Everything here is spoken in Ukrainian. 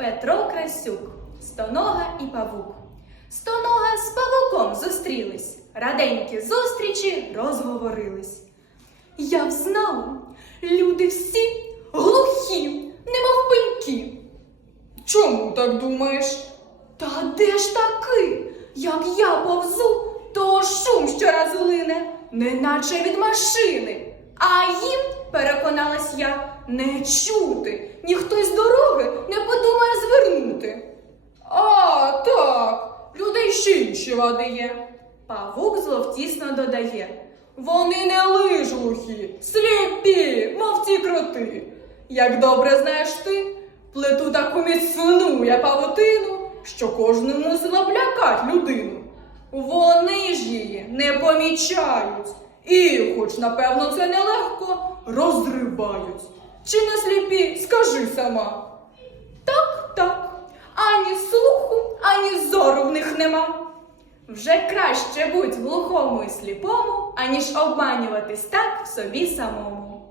Петро Красюк, Стонога і Павук. Стонога з павуком зустрілись, раденькі зустрічі розговорились. Я б знала, люди всі глухі, немов пеньки. Чому так думаєш? Та де ж таки? Як я повзу, то шум щоразу лине, неначе від машини. А їм, переконалась я, не чути. Ніхто з дороги не подумає звернути. А, так, людей ще інші вади є. Павук зловтісно додає. Вони не лижухі, сліпі, мов ті кроти. Як добре знаєш ти, плету таку міцну я павутину, що кожну мусила б лякать людину. Вони ж її не помічають. І, хоч напевно це нелегко, розривають. Чи не сліпі, скажи сама. Нема. Вже краще будь глухому і сліпому, аніж обманюватись так в собі самому.